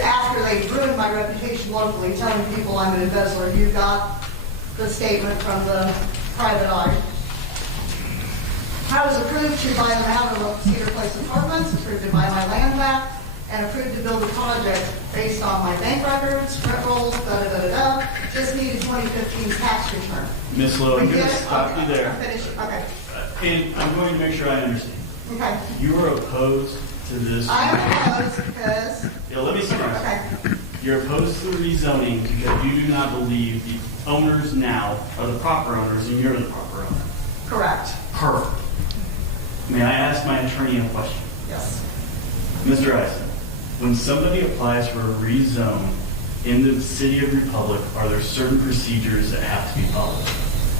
after they ruined my reputation locally, telling people I'm an embezzler. You got the statement from the private eye. I was approved to buy them out of Cedar Place Apartments, approved to buy my land back, and approved to build a project based on my bank records, rent rolls, da-da-da-da-da. Just needed 2015 tax return. Ms. Lowe, I'm We going to did? stop Okay. you there. I'm finished. Okay. And I'm going to make sure I understand. Okay. You are opposed to this. I'm opposed because, Yeah, let me summarize. okay, You're opposed to the rezoning because you do not believe the owners now are the proper owners and you're the proper owner. correct. Perfect. May I ask my attorney a question? Yes. Mr. Eisen, when somebody applies for a rezone in the city of Republic, are there certain procedures that have to be followed?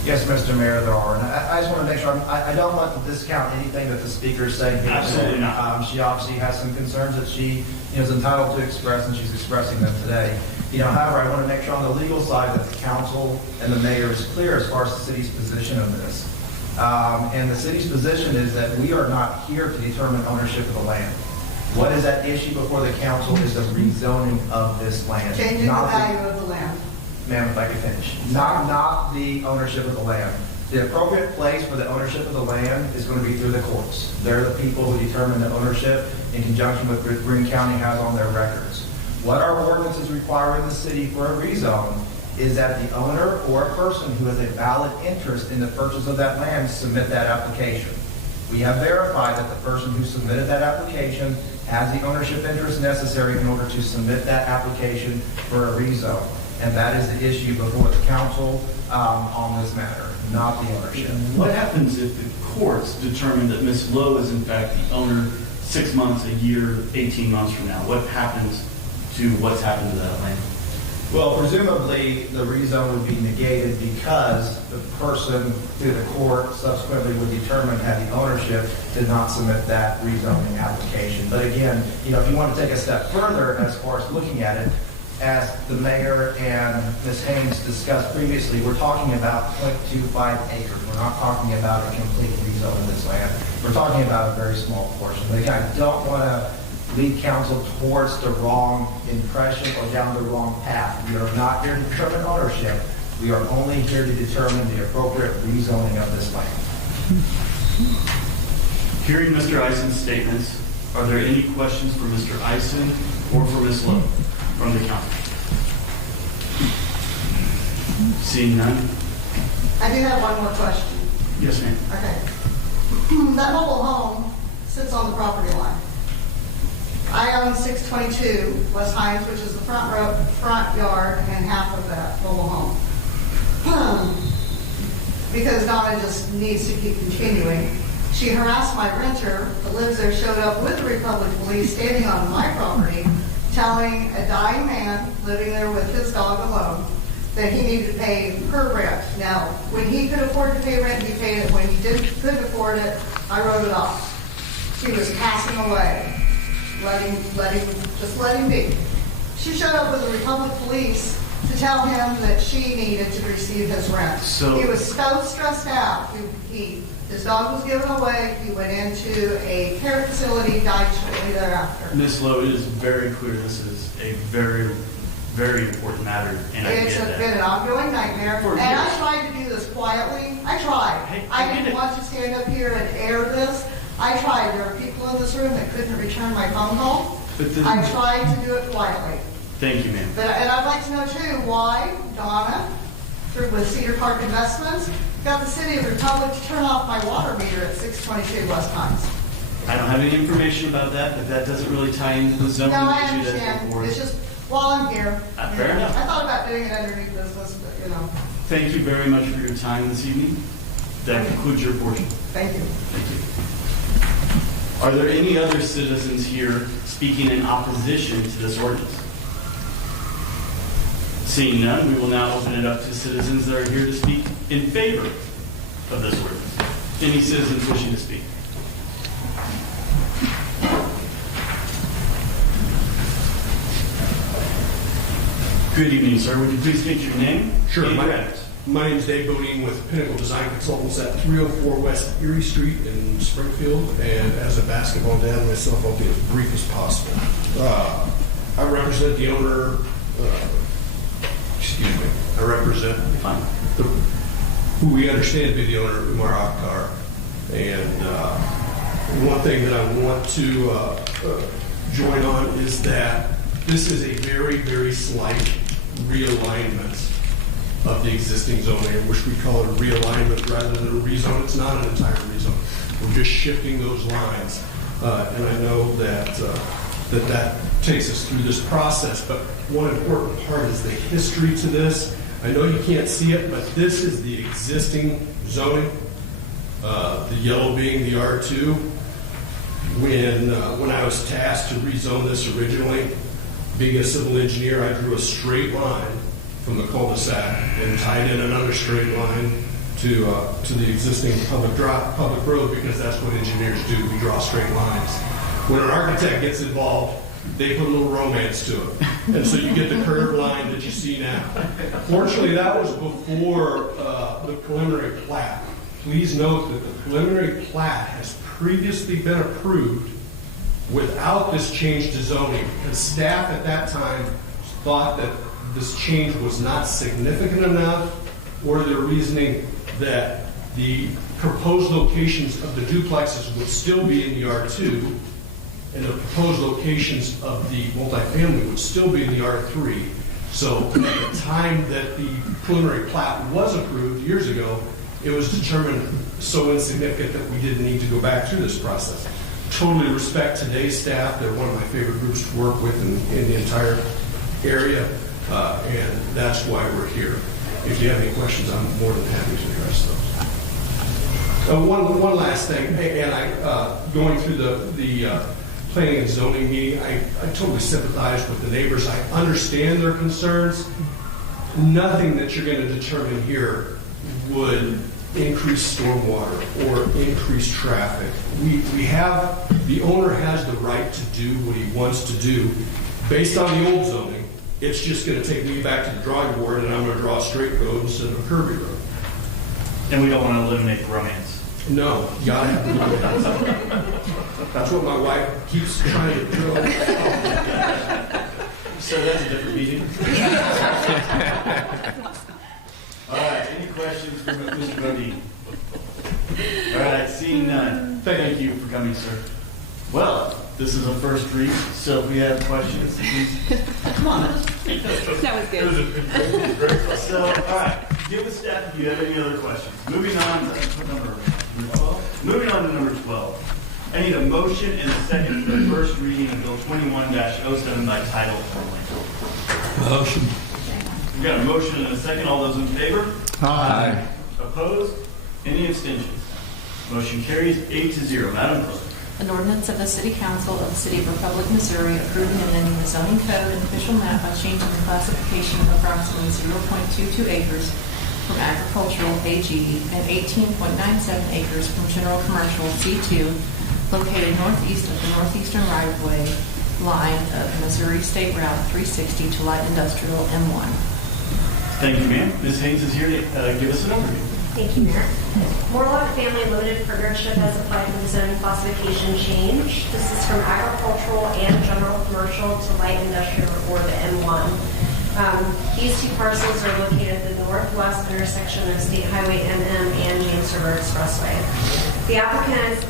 Yes, Mr. Mayor, there are. And I just want to make sure, I don't want to discount anything that the speaker is saying here today. Absolutely not. She obviously has some concerns that she is entitled to express, and she's expressing them today. However, I want to make sure on the legal side that the council and the mayor is clear as far as the city's position on this. And the city's position is that we are not here to determine ownership of the land. What is at issue before the council is the rezoning of this land. Changing the not value of the land. Ma'am, if I could finish. Not the ownership of the land. The appropriate place for the ownership of the land is going to be through the courts. They're the people who determine the ownership in conjunction with what Greene County has on their records. What our ordinances require in the city for a rezone is that the owner or a person who has a valid interest in the purchase of that land submit that application. We have verified that the person who submitted that application has the ownership interest necessary in order to submit that application for a rezone. And that is the issue before the council on this matter, not the ownership. What happens if the courts determine that Ms. Lowe is in fact the owner 6 months, a year, 18 months from now? What happens to what's happened to that land? Well, presumably, the rezone would be negated because the person through the court subsequently would determine had the ownership did not submit that rezoning application. But again, if you want to take a step further as far as looking at it, as the mayor and Ms. Haynes discussed previously, we're talking about 0.25 acres. We're not talking about a complete rezone of this land. We're talking about a very small portion. But again, I don't want to lead council towards the wrong impression or down the wrong path. We are not here to determine ownership. We are only here to determine the appropriate rezoning of this land. Hearing Mr. Eisen's statements, are there any questions for Mr. Eisen or for Ms. Lowe from the council? Seeing none? I do have one more question. Yes, ma'am. Okay. That mobile home sits on the property line. I own 622 West Hines, which is the front yard and half of that mobile home. Because Donna just needs to keep continuing. She harassed my renter that lives there, showed up with the Republic Police standing on my property, telling a dying man living there with his dog alone that he needed to pay her rent. Now, when he could afford to pay rent, he paid it. When he couldn't afford it, I wrote it off. She was passing away. Just let him be. She showed up with the Republic Police to tell him that she needed to receive his rent. He was so stressed out. His dog was given away. He went into a care facility, died shortly thereafter. Ms. Lowe, it is very clear this is a very very important matter, and I It's get that. been an ongoing nightmare, For and I years. tried to do this quietly. I tried. Hey, I I get didn't it. want to stand up here and air this. I tried. There are people in this room that couldn't return my phone call. But the- I tried to do it quietly. Thank you, ma'am. And I'd like to know too, why Donna, through with Cedar Park Investments, got the City of Republic to turn off my water meter at 622 West Pines. I don't have any information about that, but that doesn't really tie into the zoning No, I issue that's understand. before It's us. just, while I'm here. Fair you know, enough. I thought about doing it underneath business, but Thank you very much for your time this evening. That concludes your portion. thank you. Thank you. Are there any other citizens here speaking in opposition to this ordinance? Seeing none, we will now open it up to citizens that are here to speak in favor of this ordinance. Any citizens wishing to speak? Good evening, sir. Would you please state your name? Sure. and My address? name's Dave Bodine with Pinnacle Design Consultants at 304 West Erie Street in Springfield. And as a basketball dad myself, I'll be as brief as possible. I represent the owner, I represent who we understand to be the owner of Umar Akhtar. And one thing that I want to join on is that this is a very, very slight realignment of the existing zoning. I wish we call it a realignment rather than a rezone. It's not an entire rezone. We're just shifting those lines. And I know that that takes us through this process. But one important part is the history to this. I know you can't see it, but this is the existing zoning, the yellow being the R2. When I was tasked to rezone this originally, being a civil engineer, I drew a straight line from the cul-de-sac and tied in another straight line to the existing public road, because that's what engineers do. We draw straight lines. When an architect gets involved, they put a little romance to it. And so you get the curved line that you see now. Fortunately, that was before the preliminary plat. Please note that the preliminary plat has previously been approved without this change to zoning, and staff at that time thought that this change was not significant enough, or their reasoning that the proposed locations of the duplexes would still be in the R2, and the proposed locations of the multifamily would still be in the R3. So at the time that the preliminary plat was approved years ago, it was determined so insignificant that we didn't need to go back through this process. Totally respect today's staff. They're one of my favorite groups to work with in the entire area, and that's why we're here. If you have any questions, I'm more than happy to address those. One last thing, and going through the planning and zoning meeting, I totally sympathize with the neighbors. I understand their concerns. Nothing that you're going to determine here would increase stormwater or increase traffic. The owner has the right to do what he wants to do based on the old zoning. It's just going to take me back to the drawing board, and I'm going to draw a straight road instead of a curvy road. And we don't want to eliminate romance. No, you gotta have the romance. That's what my wife keeps trying to drill. So that's a different meeting. All right, any questions for Mr. Bodine? All right, seeing none. Thank you for coming, sir. Well, this is a first read, so if we have questions, please. Come on. That was good. So, all right, give the staff if you have any other questions. Moving on to what number? Number 12? Moving on to number 12. I need a motion and a second for the first reading of Bill 21-07 by title only. Motion. We've got a motion and a second. All those in favor? Aye. Opposed? Any abstentions? Motion carries 8-0. Madam Clerk. An ordinance of the City Council of the City of Republic, Missouri, approving and amending the zoning code and official map by changing the classification of approximately 0.22 acres from agricultural AG and 18.97 acres from general commercial C2, located northeast of the northeastern right-of-way line of Missouri State Route 360 to light industrial M1. Thank you, ma'am. Ms. Haynes is here to give us an overview. Thank you, Mayor. Moorlock Family Limited Partnership has applied for the zoning classification change. This is from agricultural and general commercial to light industrial, or the M1. These two parcels are located at the northwest intersection of State Highway MM and James River Expressway. The applicants,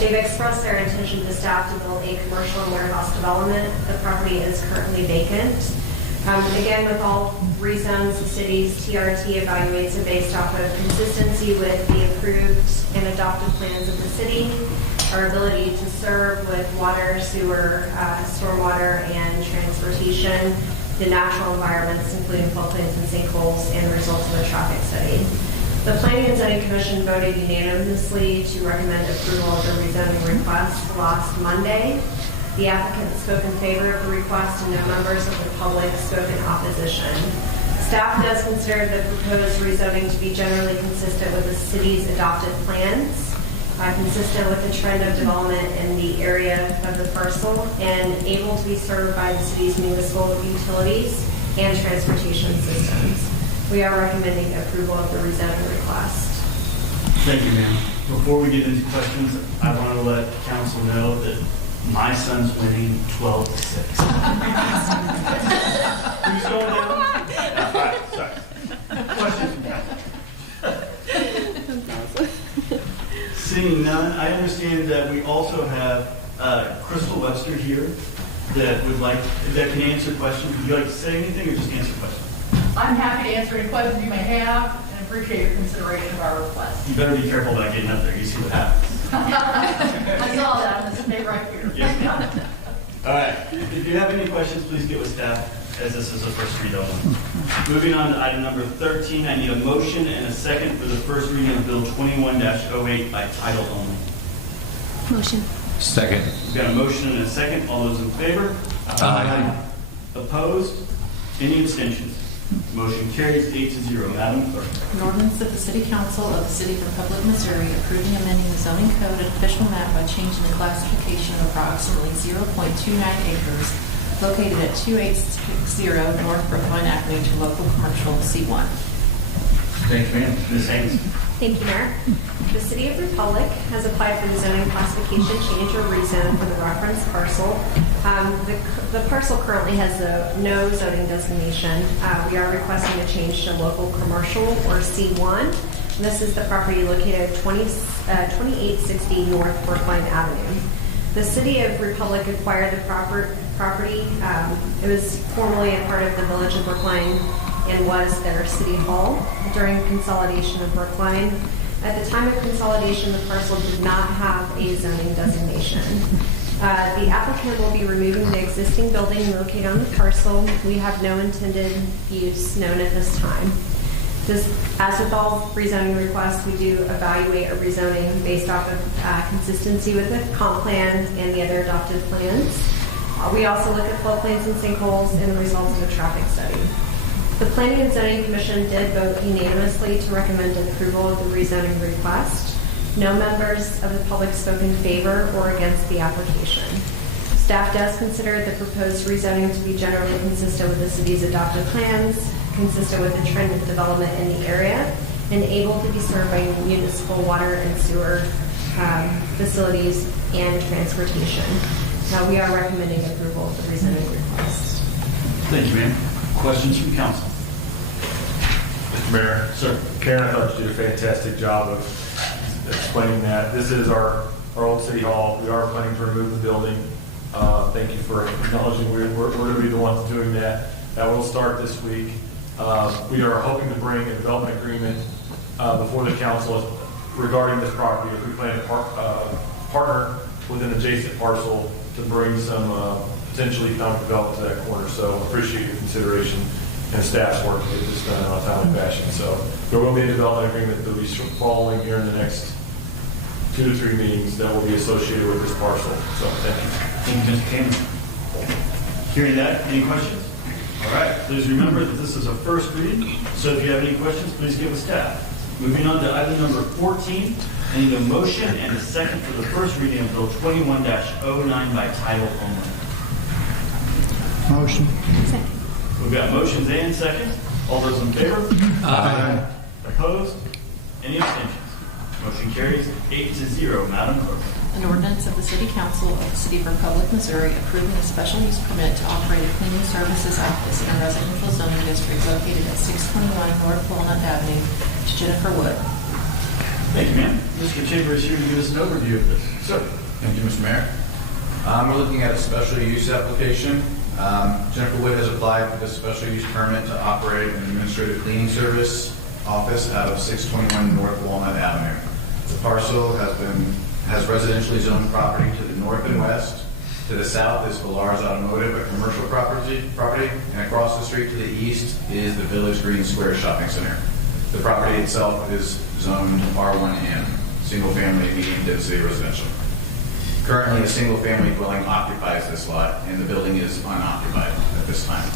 they've expressed their intention to staff to build a commercial and warehouse development. The property is currently vacant. Again, with all rezones, the city's TRT evaluates it based off of consistency with the approved and adopted plans of the city, our ability to serve with water, sewer, stormwater, and transportation, the natural environments, including floodplains and sinkholes, and the results of the traffic study. The Planning and Zoning Commission voted unanimously to recommend approval of the rezoning request last Monday. The applicant spoke in favor of the request and no members of the public spoke in opposition. Staff does consider the proposed rezoning to be generally consistent with the city's adopted plans, consistent with the trend of development in the area of the parcel, and able to be served by the city's municipal utilities and transportation systems. We are recommending approval of the rezoning request. Thank you, ma'am. Before we get into questions, I want to let council know that my son's winning 12-6. Who's going down? All right, sorry. Questions from council? Seeing none, I understand that we also have Crystal Webster here that can answer questions. Would you like to say anything or just answer questions? I'm happy to answer any questions you may have and appreciate your consideration of our request. You better be careful about getting up there. You see what happens. I saw that on this tape right here. Yes, ma'am. All right. If you have any questions, please get with staff, as this is a first read only. Moving on to item number 13, I need a motion and a second for the first reading of Bill 21-08 by title only. Motion. Second. We've got a motion and a second. All those in favor? Aye. Opposed? Any abstentions? Motion carries 8-0. Madam Clerk. An ordinance of the City Council of the City of Republic, Missouri, approving amending the zoning code and official map by changing the classification of approximately 0.29 acres located at 2860 North Brookline Avenue to local commercial C1. Thank you, ma'am. Ms. Haynes. Thank you, Mayor. The City of Republic has applied for the zoning classification change or rezone for the reference parcel. The parcel currently has no zoning designation. We are requesting a change to local commercial or C1. And this is the property located at 2860 North Brookline Avenue. The City of Republic acquired the property. It was formerly a part of the Village of Brookline and was their city hall during consolidation of Brookline. At the time of consolidation, the parcel did not have a zoning designation. The applicant will be removing the existing building located on the parcel. We have no intended use known at this time. As with all rezoning requests, we do evaluate a rezoning based off of consistency with the comp plan and the other adopted plans. We also look at floodplains and sinkholes and the results of a traffic study. The Planning and Zoning Commission did vote unanimously to recommend approval of the rezoning request. No members of the public spoke in favor or against the application. Staff does consider the proposed rezoning to be generally consistent with the city's adopted plans, consistent with the trend of development in the area, and able to be served by municipal water and sewer facilities and transportation. Now we are recommending approval of the rezoning request. Thank you, ma'am. Questions from council? Mr. Mayor. Sir. Karen, I thought you did a fantastic job of explaining that. This is our old city hall. We are planning to remove the building. Thank you for acknowledging we're going to be the ones doing that. That will start this week. We are hoping to bring a development agreement before the council regarding this property. If we plan to partner with an adjacent parcel to bring some potentially economic development to that corner. So appreciate your consideration and staff's work to get this done in a timely fashion. So there will be a development agreement that will be following here in the next 2 to 3 meetings that will be associated with this parcel. So thank you. Thank you, Mr. Cameron. Hearing that, any questions? All right, please remember that this is a first reading, so if you have any questions, please give us staff. Moving on to item number 14, I need a motion and a second for the first reading of Bill 21-09 by title only. Motion. Second. We've got motions and seconds. All those in favor? Aye. Opposed? Any abstentions? Motion carries 8-0. Madam Clerk. An ordinance of the City Council of the City of Republic, Missouri approving a special use permit to operate a cleaning services office in a residential zoning district located at 621 North Walnut Avenue to Jennifer Wood. Thank you, ma'am. Mr. Chamber is here to give us an overview of this. Sir. Thank you, Mr. Mayor. We're looking at a special use application. Jennifer Wood has applied for this special use permit to operate an administrative cleaning service office out of 621 North Walnut Avenue. The parcel has residentially zoned property to the north and west. To the south is Villar's Automotive, a commercial property, and across the street to the east is the Village Green Square Shopping Center. The property itself is zoned R1N, single-family medium density residential. Currently, a single-family dwelling occupies this lot, and the building is unoccupied at this time.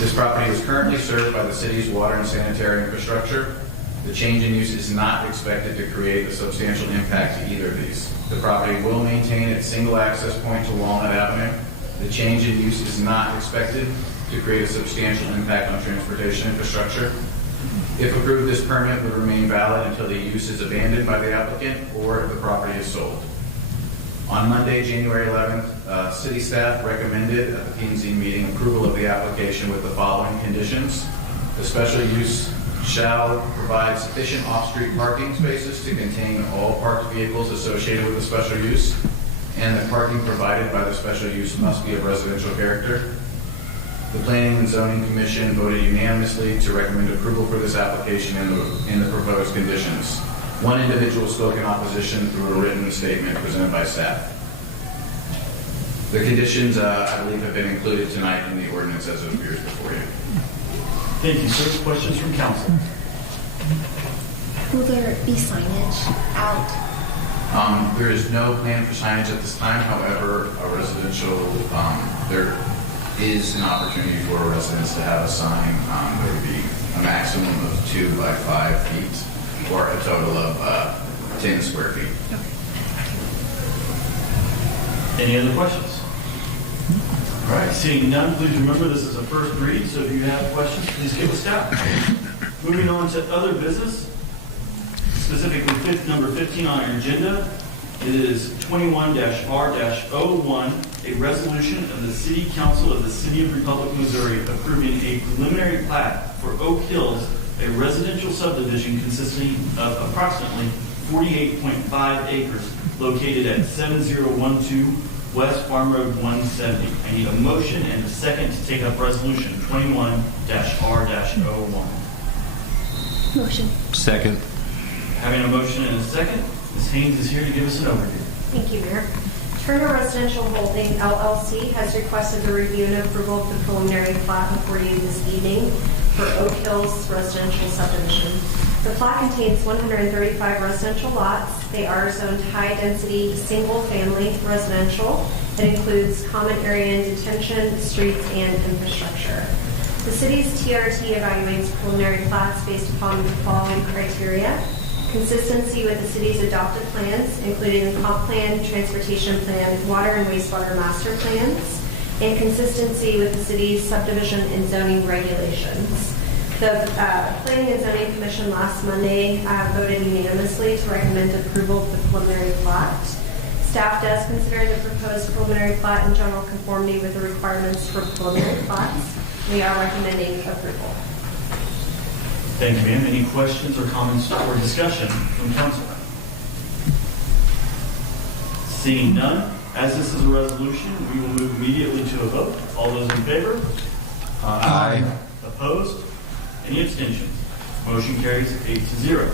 This property is currently served by the city's water and sanitary infrastructure. The change in use is not expected to create a substantial impact to either of these. The property will maintain its single access point to Walnut Avenue. The change in use is not expected to create a substantial impact on transportation infrastructure. If approved, this permit would remain valid until the use is abandoned by the applicant or if the property is sold. On Monday, January 11th, city staff recommended at the P&Z meeting approval of the application with the following conditions. The special use shall provide sufficient off-street parking spaces to contain all parked vehicles associated with the special use, and the parking provided by the special use must be of residential character. The Planning and Zoning Commission voted unanimously to recommend approval for this application in the proposed conditions. One individual spoke in opposition through a written statement presented by staff. The conditions, I believe, have been included tonight in the ordinance as it appears before you. Thank you, sir. Questions from council? Will there be signage out? There is no plan for signage at this time. However, a residential, there is an opportunity for residents to have a sign. There would be a maximum of 2 by 5 feet or a total of 10 square feet. Any other questions? All right, seeing none, please remember this is a first read, so if you have questions, please give us out. Moving on to other business, specifically number 15 on our agenda. It is 21-R-01, a resolution of the City Council of the City of Republic, Missouri, approving a preliminary plat for Oak Hills, a residential subdivision consisting of approximately 48.5 acres located at 7012 West Farm Road 170. I need a motion and a second to take up resolution 21-R-01. Motion. Second. Having a motion and a second, Ms. Haynes is here to give us an overview. Thank you, Mayor. Turner Residential Holding LLC has requested the review and approval of the preliminary plat before you this evening for Oak Hills Residential Subdivision. The plat contains 135 residential lots. They are zoned high-density, single-family residential. It includes common area and detention, streets, and infrastructure. The city's TRT evaluates preliminary plats based upon the following criteria: consistency with the city's adopted plans, including the comp plan, transportation plan, water and wastewater master plans, and consistency with the city's subdivision and zoning regulations. The Planning and Zoning Commission last Monday voted unanimously to recommend approval of the preliminary plat. Staff does consider the proposed preliminary plat in general conformity with the requirements for preliminary plats. We are recommending approval. Thank you, ma'am. Any questions or comments or discussion from council? Seeing none, as this is a resolution, we will move immediately to a vote. All those in favor? Aye. Opposed? Any abstentions? Motion carries 8-0.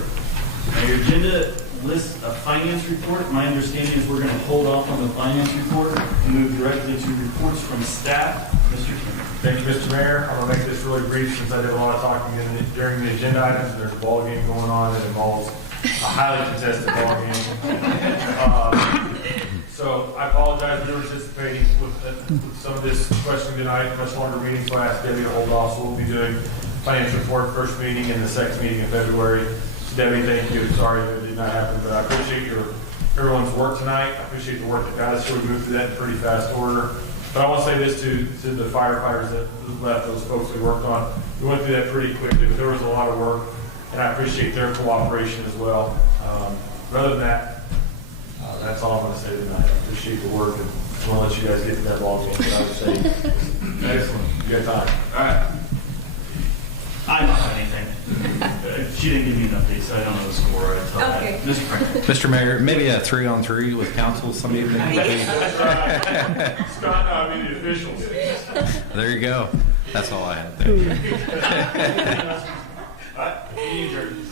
Now, your agenda lists a finance report. My understanding is we're going to hold off on the finance report and move directly to reports from staff. Mr. Kim. Thank you, Mr. Mayor. I'm going to make this really brief since I did a lot of talking during the agenda items. There's a ball game going on that involves a highly contested ball game. So I apologize for participating with some of this question tonight, much longer meeting, so I asked Debbie to hold off. So we'll be doing finance report first meeting and the second meeting in February. Debbie, thank you. Sorry that it did not happen, but I appreciate everyone's work tonight. I appreciate the work that got us here. We moved through that in pretty fast order. But I want to say this to the firefighters that left, those folks we worked on. We went through that pretty quickly, but there was a lot of work, and I appreciate their cooperation as well. Other than that, That's all I'm going to say tonight. I appreciate the work, and I want to let you guys get to that ball game. But I would say, excellent. You got time. All right. I don't have anything. She didn't give me an update, so I don't know the score. Okay. Mr. Franklin. Mr. Mayor, maybe a 3-on-3 with council some evening. That's right. Scott, no, I mean the officials. There you go. That's all I had. Thank you. Meeting adjourned.